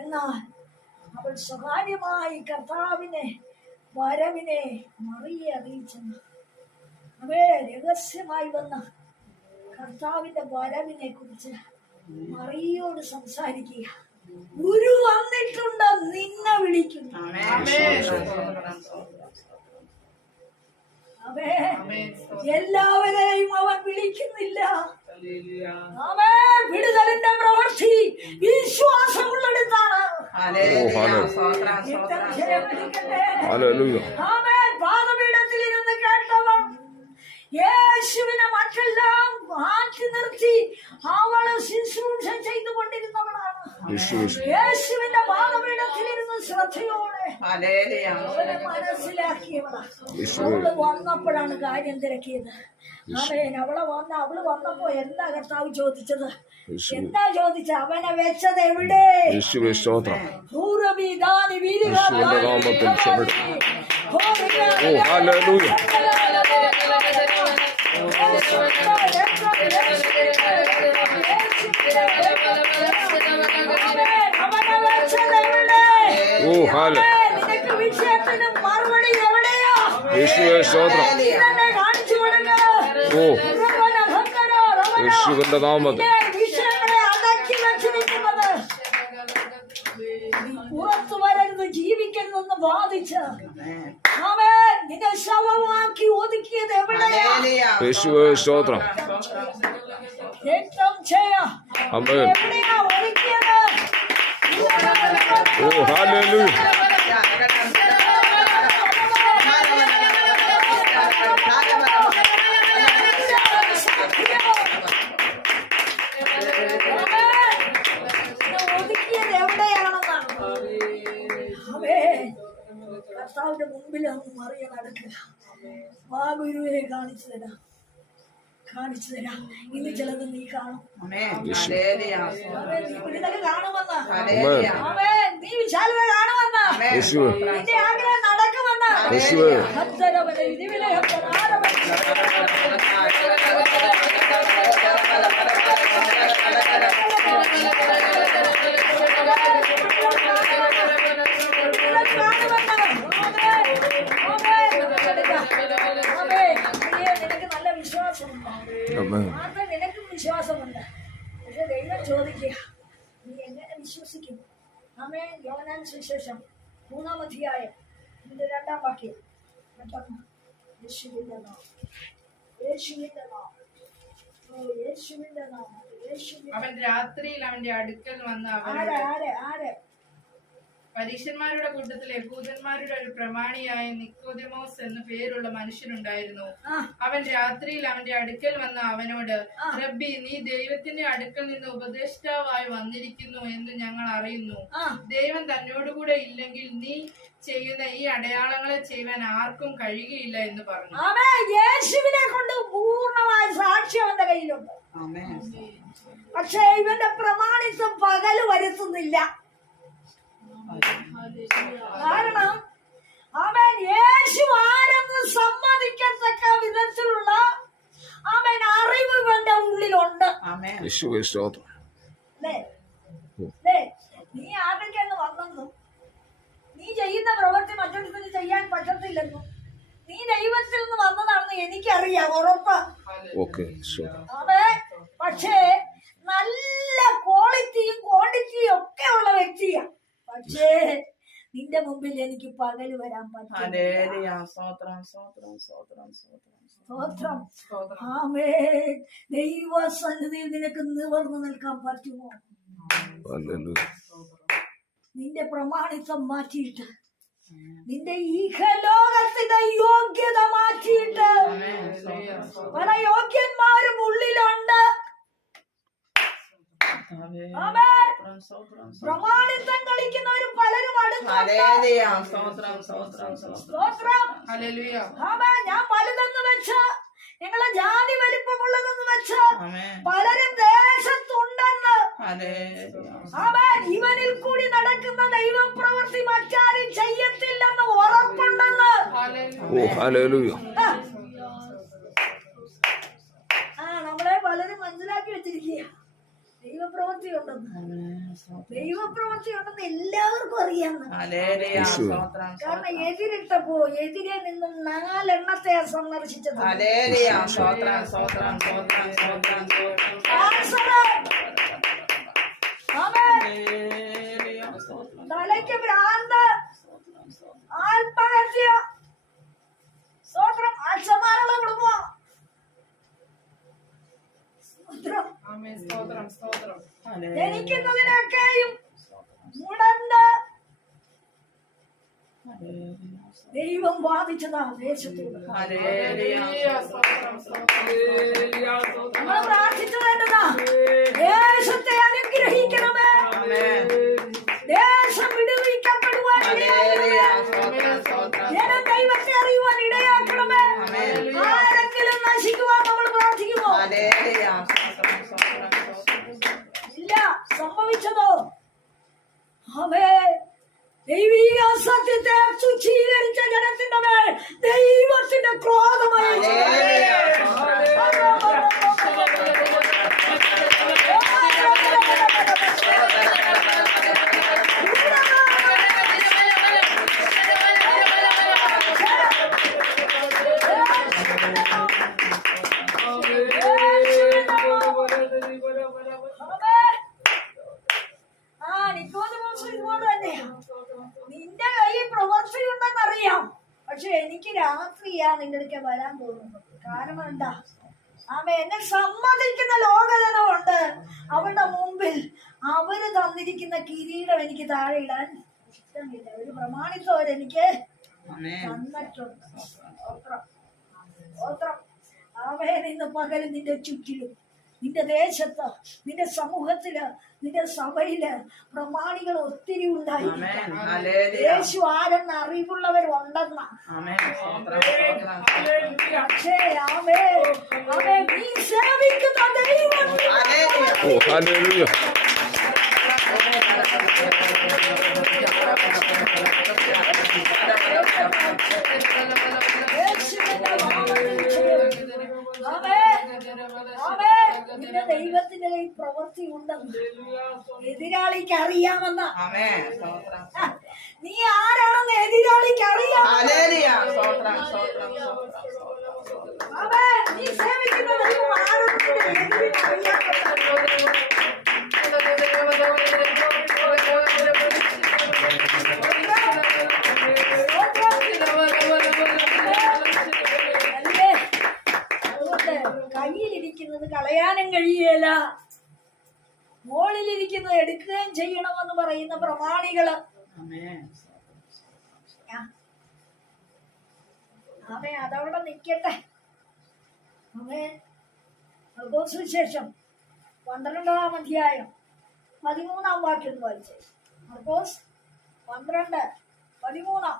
എന്നാൽ അവൾ സ്വകാര്യമായി കർത്താവിനെ വരവിനെ മറിയെ അറിയിച്ചെന്ന്. അവേ രഹസ്യമായി വന്ന കർത്താവിന്റെ വരവിനെ കുറിച്ച് മറിയോട് സംസാരിക്കുക. ഗുരു വന്നിട്ടുണ്ട്, നിന്നെ വിളിക്കുന്നു. അവേ എല്ലാവരെയും അവൻ വിളിക്കുന്നില്ല. അവേ വിടുതലിന്റെ പ്രവൃത്തി വിശ്വാസമുള്ളിടത്താണ്. പാദപീഠത്തിൽ ഇരുന്ന് കേട്ടവൻ യേശുവിനെ മറ്റെല്ലാം മാറ്റി നിർത്തി അവള് ശുശ്രൂഷ ചെയ്തുകൊണ്ടിരുന്നവളാണ്. യേശുവിന്റെ പാദപീഠത്തിലിരുന്ന് ശ്രദ്ധയോടെ അവനെ മനസ്സിലാക്കിയവളാണ്. അവള് വന്നപ്പോഴാണ് കാര്യം തിരക്കിയത്. അവള് വന്നപ്പോ എന്താ കർത്താവ് ചോദിച്ചത്? എന്താ ചോദിച്ച? അവനെ വെച്ചത് എവിടെ? നിനക്ക് വിഷയത്തിന് മറുപടി എവിടെയാ? കാണിച്ചു യേശുവിന്റെ നാമത്തിൽ വിഷയങ്ങളെ അടക്കി വെച്ചിരിക്കുന്നത് പുറത്തു വരരുത്, ജീവിക്കരുതെന്ന് ബാധിച്ച് അവൻ നിന്നെ ശവമാക്കി ഒതുക്കിയത് എവിടെയാ? യേശുവേ സ്തോത്രം. എവിടെയാ ഒതുക്കിയത്? ഓ ഹല്ലേലൂയ. ഒതുക്കിയത് എവിടെയാണെന്നാണ്. അവേ കർത്താവിന്റെ മുമ്പിൽ അങ്ങ് മറിയ നടക്കുക. ആ ഗുരുവിനെ കാണിച്ചു തരാം. ഇന്ന് ചിലത് നീ കാണും. വിടുതൽ കാണുമെന്ന, നീ വിശാലത കാണുമെന്ന, നിന്റെ ആഗ്രഹം നടക്കുമെന്ന. നിനക്കും വിശ്വാസമുണ്ട്. പക്ഷെ ദൈവം ചോദിക്കുക, നീ എങ്ങനെ വിശ്വസിക്കും? ആമേൻ. യോഹന്നാൻ സുവിശേഷം 3-ാം അധ്യായം 2-ാം വാക്യം. യേശുവിന്റെ നാമം, യേശുവിന്റെ നാമം, യേശുവിന്റെ നാമം. അവൻ രാത്രിയിൽ അവന്റെ അടുക്കൽ വന്ന് ആരെ പരീശന്മാരുടെ കൂട്ടത്തിൽ യഹൂദന്മാരുടെ ഒരു പ്രമാണിയായ നിക്കോദെമോസ് എന്നു പേരുള്ള മനുഷ്യനുണ്ടായിരുന്നു. അവൻ രാത്രിയിൽ അവന്റെ അടുക്കൽ വന്ന അവനോട്, റബ്ബി, നീ ദൈവത്തിന്റെ അടുക്കൽ നിന്ന് ഉപദേഷ്ടാവായി വന്നിരിക്കുന്നു എന്ന് ഞങ്ങൾ അറിയുന്നു. ദൈവം തന്നോടുകൂടെ ഇല്ലെങ്കിൽ നീ ചെയ്യുന്ന ഈ അടയാളങ്ങളെ ചെയ്യുവാൻ ആർക്കും കഴിയുകയില്ല എന്ന് പറഞ്ഞു. യേശുവിനെ കൊണ്ട് പൂർണ്ണമായ സാക്ഷ്യം അവന്റെ കയ്യിലുണ്ട്. പക്ഷേ ഇവന്റെ പ്രമാണിത്വം പകല് വരുത്തുന്നില്ല. കാരണം അവൻ യേശു ആരെന്ന് സമ്മതിക്കത്തക്ക വിധത്തിലുള്ള അവൻ അറിവ് ഇവന്റെ ഉള്ളിലുണ്ട്. നീ ആർക്കെന്ന് വന്നെന്നും നീ ചെയ്യുന്ന പ്രവൃത്തി മറ്റൊരുത്തിന് ചെയ്യാൻ പറ്റത്തില്ലെന്നും നീ ദൈവത്തിൽ നിന്ന് വന്നതാണെന്ന് എനിക്കറിയാം, ഉറപ്പ്. പക്ഷേ നല്ല ക്വാളിറ്റിയും ക്വാണ്ടിറ്റിയും ഒക്കെ ഉള്ള വ്യക്തിയാ. പക്ഷേ നിന്റെ മുമ്പിൽ എനിക്ക് പകല് വരാൻ പറ്റും. ദൈവസന്നിധിയിൽ നിനക്ക് നിവർന്നു നിൽക്കാൻ പറ്റുമോ? നിന്റെ പ്രമാണിത്വം മാറ്റിയിട്ട്, നിന്റെ ഈഹലോകത്തിന്റെ യോഗ്യത മാറ്റിയിട്ട്, പല യോഗ്യന്മാരും ഉള്ളിലുണ്ട്. പ്രമാണിത്വം കളിക്കുന്നവരും പലരും അടുത്തുണ്ട്. ഞാൻ വലുതെന്ന് വെച്ച, ഞങ്ങളെ ജാതി വലിപ്പമുള്ളതെന്ന് വെച്ച പലരും ദേശത്തുണ്ടെന്ന്. ഇവനിൽ കൂടി നടക്കുന്ന ദൈവപ്രവൃത്തി മറ്റാരും ചെയ്യത്തില്ലെന്ന് ഉറപ്പുണ്ടെന്ന്. നമ്മളെ പലരും മനസ്സിലാക്കി വെച്ചിരിക്കുക. ദൈവപ്രവൃത്തി ദൈവപ്രവൃത്തി ഉണ്ടെന്ന്. ദൈവപ്രവൃത്തി ഉണ്ടെന്ന് എല്ലാവർക്കും അറിയാമെന്ന്. ഹല്ലേലൂയ, സ്തോത്രം, കാരണം എതിരിട്ടപ്പോ എതിരെ നിന്നും 4 എണ്ണത്തെ സന്ദർശിച്ചത്. ഹല്ലേലൂയ, സ്തോത്രം, സ്തോത്രം, സ്തോത്രം, സ്തോത്രം, സ്തോത്രം. ആമേൻ. ഹല്ലേലൂയ, സ്തോത്രം. തലയ്ക്ക് ഭ്രാന്ത്, ആത്മഹത്യ, സ്തോത്രം, അച്ഛന്മാരുള്ള കുടുംബം, സ്തോത്രം, ആമേൻ. സ്തോത്രം, സ്തോത്രം. ജനിക്കുന്നതിനൊക്കെയും മുടന്ത് ദൈവം ബാധിച്ചതാ ദേശത്തോട്. ഹല്ലേലൂയ, സ്തോത്രം, സ്തോത്രം. നമ്മൾ പ്രാർത്ഥിച്ചത് എന്നതാ? ദേശത്തെ അനുഗ്രഹിക്കണമേ, ദേശം വിടുവിക്കപ്പെടുവാൻ ഹല്ലേലൂയ, സ്തോത്രം, സ്തോത്രം. ജനം ദൈവത്തെ അറിയുവാൻ ഇടയാക്കണമേ. ആരെങ്കിലും നശിക്കുവാൻ നമ്മൾ പ്രാർത്ഥിക്കുമോ? ഹല്ലേലൂയ, സ്തോത്രം, സ്തോത്രം, സ്തോത്രം. ഇല്ല. സംഭവിച്ചതോ അവേ ദൈവീക സത്യത്തെ തുച്ഛീകരിച്ച ജനത്തിന്റെ മേൽ ദൈവത്തിന്റെ ക്രോധമായി. നിന്റെ കയ്യിൽ പ്രവർത്തിയുണ്ടെന്നറിയാം, പക്ഷെ എനിക്ക് രാത്രിയാ നിന്റെ അടുക്ക വരാൻ തോന്നുന്നത്. കാരണം എന്താ? ആമേ, എന്നെ സമ്മതിക്കുന്ന ലോകജനമുണ്ട്. അവരുടെ മുമ്പിൽ അവര് തന്നിരിക്കുന്ന കിരീടം എനിക്ക് താഴെ ഇടാൻ ഇഷ്ടമില്ല. ഒരു പ്രമാണിത്വം അവരെനിക്ക് തന്നിട്ടുണ്ട്. ആമേ, ഇന്ന് പകലും നിന്റെ ചുറ്റിലും, നിന്റെ ദേശത്ത്, നിന്റെ സമൂഹത്തില്, നിന്റെ സഭയില് പ്രമാണികൾ ഒത്തിരി ഉണ്ടായി. യേശു ആരെന്ന് അറിവുള്ളവരുണ്ടെന്ന. പക്ഷേ ആമേ, ആമേ, നീ സേവിക്കുന്ന ദൈവം. ഓ ഹല്ലേലൂയ. നിന്റെ ദൈവത്തിന്റെ കയ്യിൽ പ്രവൃത്തി ഉണ്ടെന്ന് എതിരാളിക്ക് അറിയാമെന്ന. നീ ആരാണെന്ന് എതിരാളിക്ക് അറിയാം. നീ സേവിക്കുന്ന ദൈവം ആരെന്ന് കയ്യിലിരിക്കുന്നത് കളയാനും കഴിയല, മോളിലിരിക്കുന്നത് എടുക്കുകയും ചെയ്യണമെന്ന് പറയുന്ന പ്രമാണികള്. അവൻ അതവിടെ നിൽക്കട്ടെ. സുവിശേഷം 12-ാം അധ്യായം 13-ാം വാക്യം വായിച്ചേ. മർക്കോസ് 12:13.